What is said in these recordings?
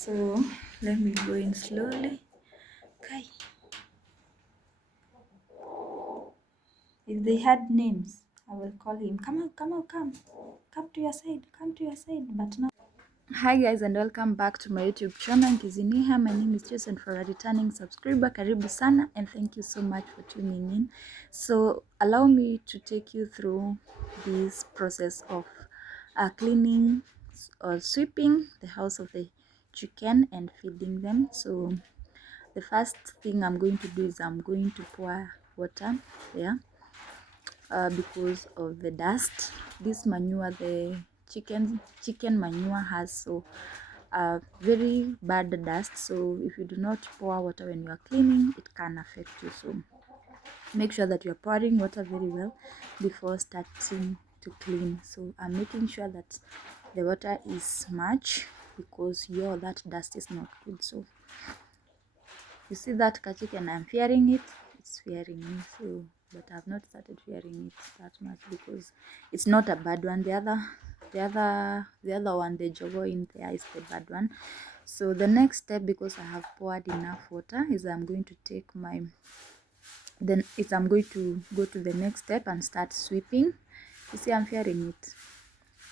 So let me go in slowly. Okay. If they had names, I will call him. Come out, come out, come. Come to your side, come to your side. But now. Hi guys and welcome back to my YouTube channel. Kiziniha. My name is Chores, and for a returning subscriber, karibu sana and thank you so much for tuning in. So allow me to take you through this process of cleaning or sweeping the house of the chicken and feeding them. So the first thing I'm going to do is I'm going to pour water there because of the dust. This manure, the chicken manure has so very bad dust, so if you do not pour water when you are cleaning, it can affect you. So make sure that you are pouring water very well before starting to clean. So I'm making sure that the water is much because that dust is not good. So you see that chicken, I'm fearing it, it's fearing me. So but I've not started fearing it that much because it's not a bad one. The other one, the jogo in there, is the bad one. So the next step, because I have poured enough water, is I'm going to I'm going to go to the next step and start sweeping. You see, I'm fearing it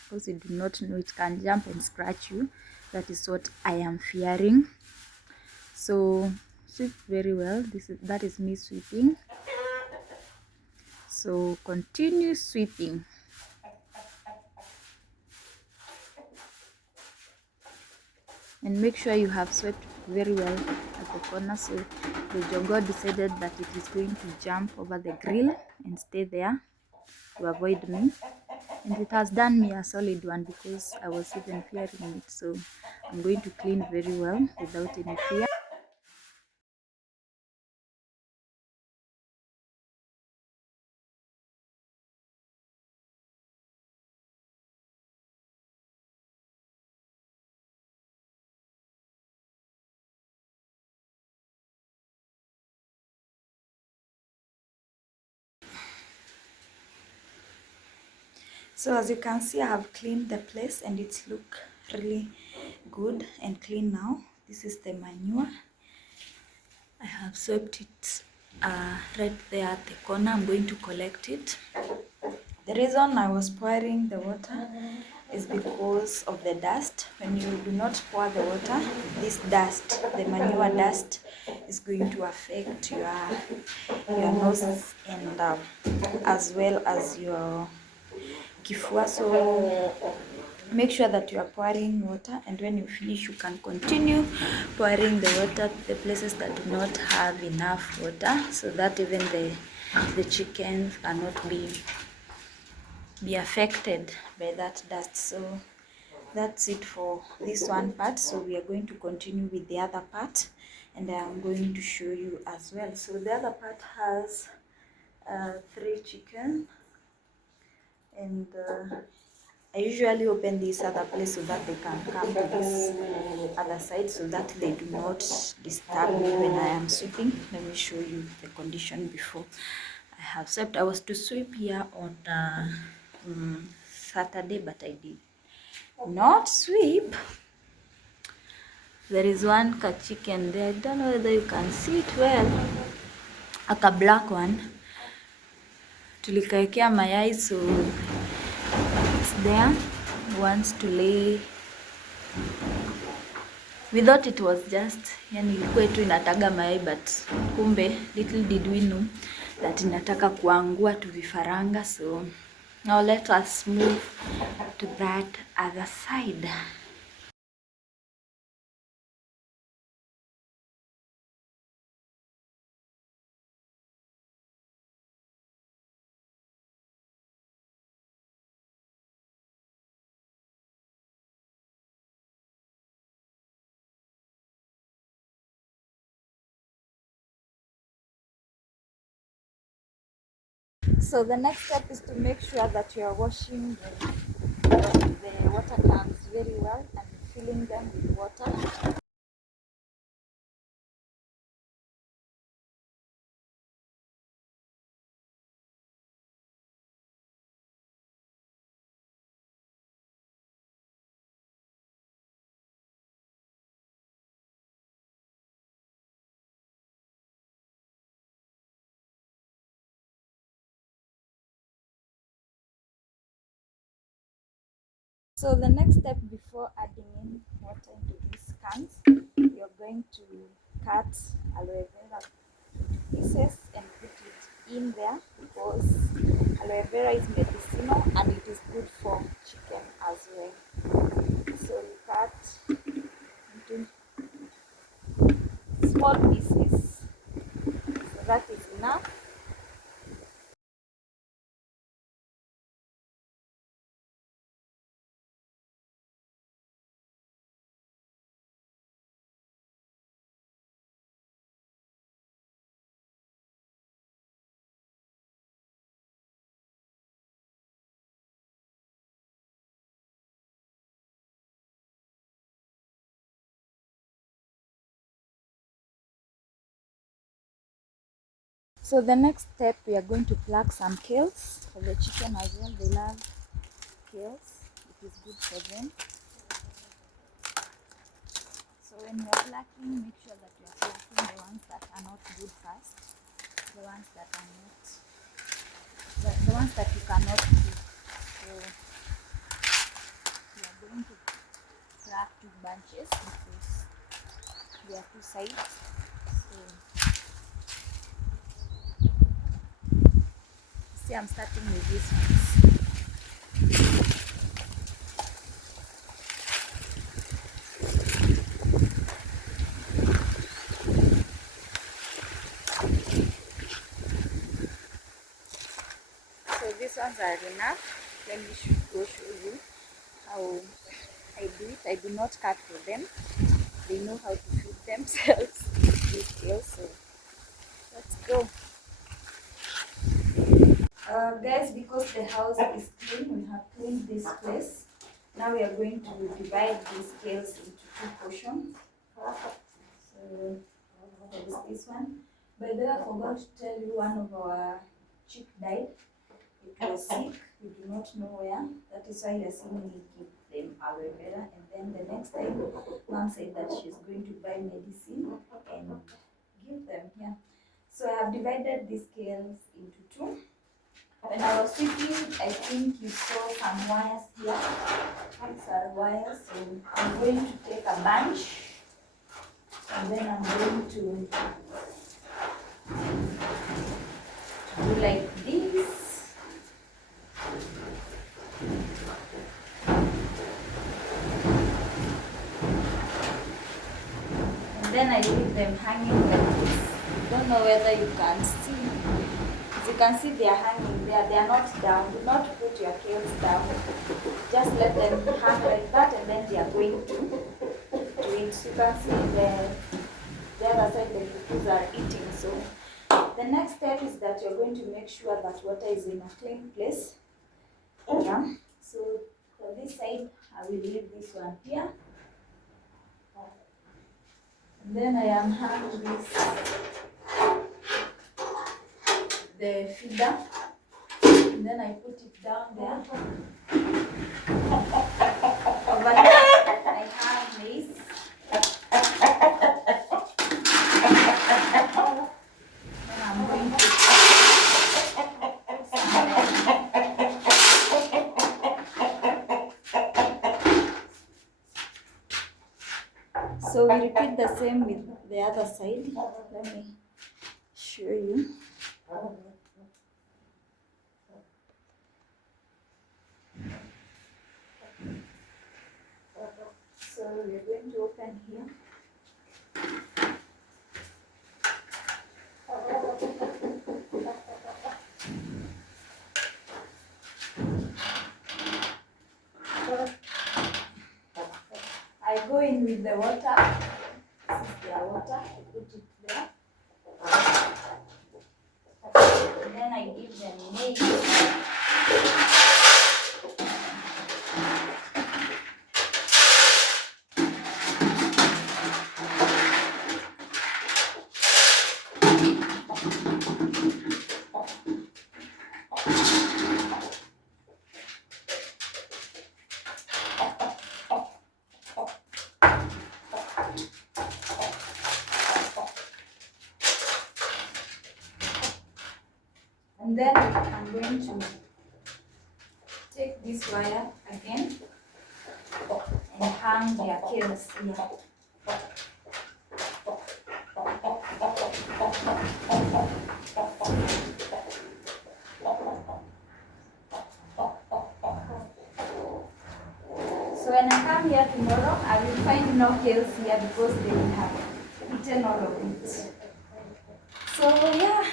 because you do not know it can jump and scratch you. That is what I am fearing. So sweep very well. That is me sweeping. So continue sweeping. And make sure you have swept very well at the corner. So the jogo decided that it is going to jump over the grill and stay there to avoid me. And it has done me a solid one because I was even fearing it. So I'm going to clean very well without any fear. So as you can see, I have cleaned the place and it looks really good and clean now. This is the manure. I have swept it right there at the corner. I'm going to collect it. The reason I was pouring the water is because of the dust. When you do not pour the water, this dust, the manure dust, is going to affect your nose and as well as your kifua. So make sure that you are pouring water, and when you finish, you can continue pouring the water to the places that do not have enough water, so that even the chickens cannot be affected by that dust. So that's it for this one part. So we are going to continue with the other part, and I'm going to show you as well. So the other part has 3 chickens, and I usually open this other place so that they can come to this other side so that they do not disturb me when I am sweeping. Let me show you the condition before I have swept. I was to sweep here on Saturday, but I did not sweep. There is one chicken there. I don't know whether you can see it well. A black one. Tulikaekea mayai, so it's there. Wants to lay. We thought it was just, yani ilikuwa tu inataga mayai, but kumbe little did we know that inataka kuangua tu vifaranga. So now let us move to that other side. So the next step is to make sure that you are washing the water cans very well and filling them with water. So the next step before adding in water into these cans, you're going to cut aloe vera into pieces and put it in there, because aloe vera is medicinal and it is good for chicken as well. So you cut into small pieces, so that is enough. So the next step, we are going to pluck some kales for the chicken as well. They love kales, it is good for them. So when you are plucking, make sure that you are plucking the ones that are not good first, the ones that are not, the ones that you cannot cook. So we are going to pluck 2 bunches because there are 2 sides. So see, I'm starting with these ones. So these ones are enough. Let me go show you how I do it. I do not cut for them. They know how to feed themselves. These kales. So let's go. Guys, because the house is clean, we have cleaned this place. Now we are going to divide these scales into 2 portions. So there is this one. By the way, I forgot to tell you, one of our chick died. It was sick. We do not know where. That is why you're seeing me give them aloe vera. And then the next time, Mom said that she's going to buy medicine and give them. Yeah. So I have divided these scales into 2. When I was sweeping, I think you saw some wires here. These are wires, so I'm going to take a bunch and then I'm going to do like this. And then I leave them hanging like this. I don't know whether you can see. You can see they are hanging there. They are not down. Do not put your kales down. Just let them hang like that, and then they are going to eat. So you can see the other side the cuckoos are eating. So the next step is that you're going to make sure that water is in a clean place. Yeah. So for this side, I will leave this one here. And then I am having the feeder. And then I put it down there. Over here, I have maize. Then I'm going to so we repeat the same with the other side. Let me show you. So we're going to open here. I go in with the water. This is their water. I put it there. And then I give them maize. And then I'm going to take this wire again hang their canes here. So when I come here tomorrow, I will find no canes here because they will have eaten all of it. So yeah,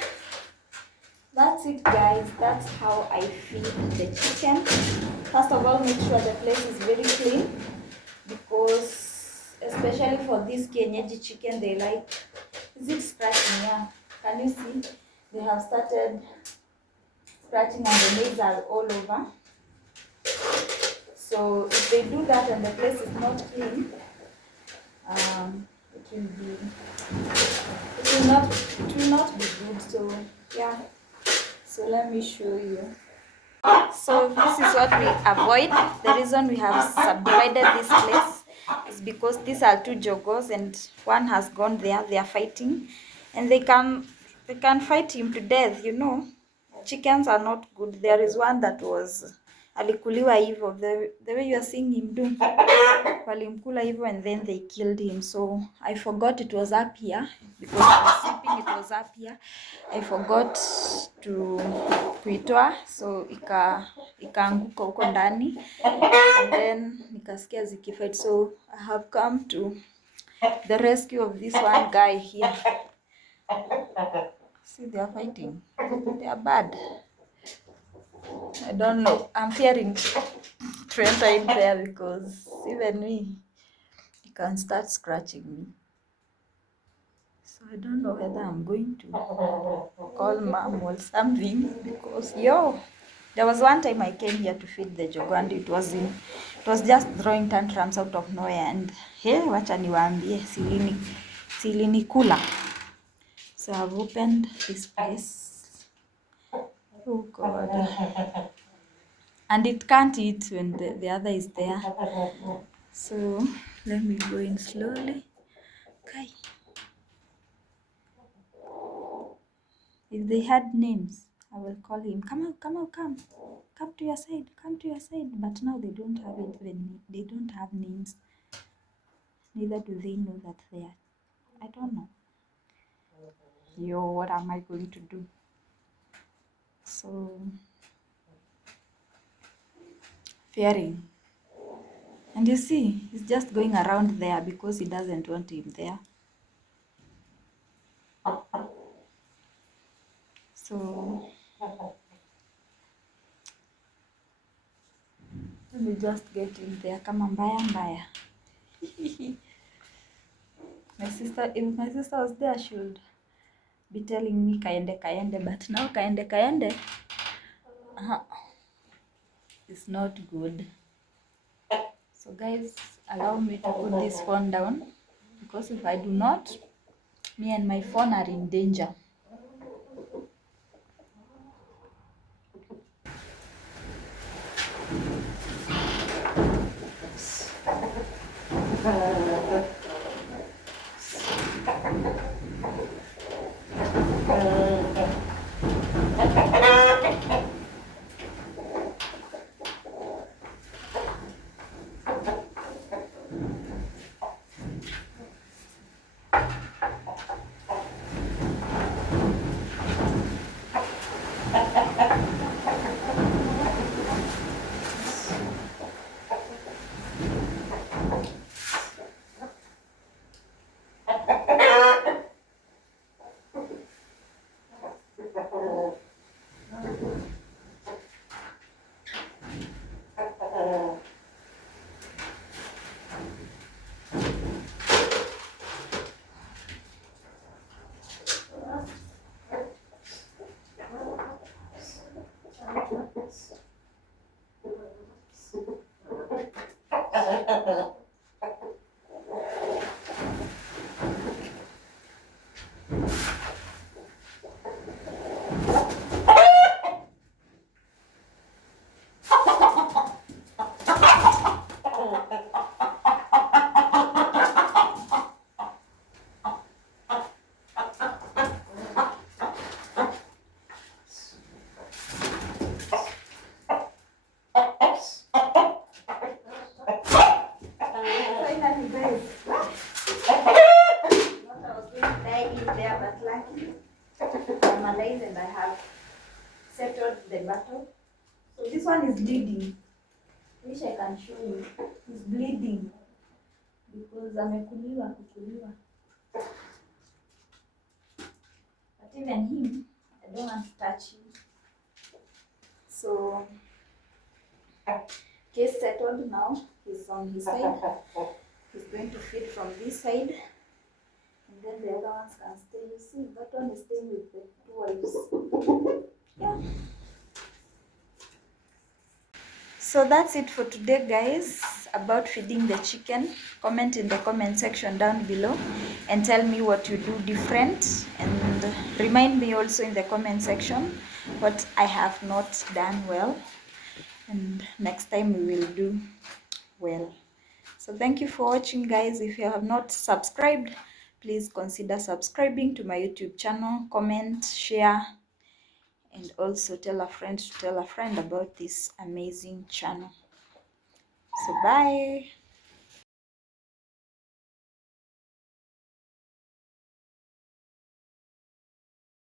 that's it guys. That's how I feed the chicken. First of all, make sure the place is very clean, because especially for this kienyeji chicken, they like, is it scratching? Yeah, can you see? They have started scratching and the nails are all over. So if they do that and the place is not clean, it will not be good. So yeah, so let me show you. So this is what we avoid. The reason we have subdivided this place is because these are two jogos and one has gone there. They are fighting, and they can fight him to death, you know. Chickens are not good. There is one that was alikuliwa hivyo, the way you are seeing him do, walimkula hivyo and then they killed him. So I forgot it was up here because I was sleeping. It was up here. I forgot to kuitoa, so ikaanguka huko ndani, and then nikasikia zikifight. So I have come to the rescue of this one guy here. See, they are fighting. They are bad. I don't know. I'm fearing to enter in there because even me, he can start scratching me. So I don't know whether I'm going to call mom or something, because there was one time I came here to feed the jogo and it was just throwing tantrums out of nowhere, and hey, wacha niwaambie, silini kula. So I've opened this place. Oh God. And it can't eat when the other is there. So let me go in slowly. Okay. If they had names, I will call him. Come out, come out, come. Come to your side, come to your side. But now they don't have it when they don't have names. Neither do they know that they are. I don't know. What am I going to do? So fearing. And you see, he's just going around there because he doesn't want him there. So let me just get in there. Kama mbaya. If my sister was there, she would be telling me kaende, but now kaende it's not good. So guys, allow me to put this phone down, because if I do not, me and my phone are in danger. the battle. So this one is bleeding. Wish I can show you. He's bleeding because amekuliwa kukuliwa. But even him, I don't want to touch him. So case settled now. He's on his side. He's going to feed from this side. And then the other ones can stay. You see, that one is staying with the two wives. Yeah. So that's it for today, guys, about feeding the chicken. Comment in the comment section down below and tell me what you do different, and remind me also in the comment section what I have not done well, and next time we will do well. So thank you for watching, guys. If you have not subscribed, please consider subscribing to my YouTube channel. Comment, share, and also tell a friend to tell a friend about this amazing channel. So bye.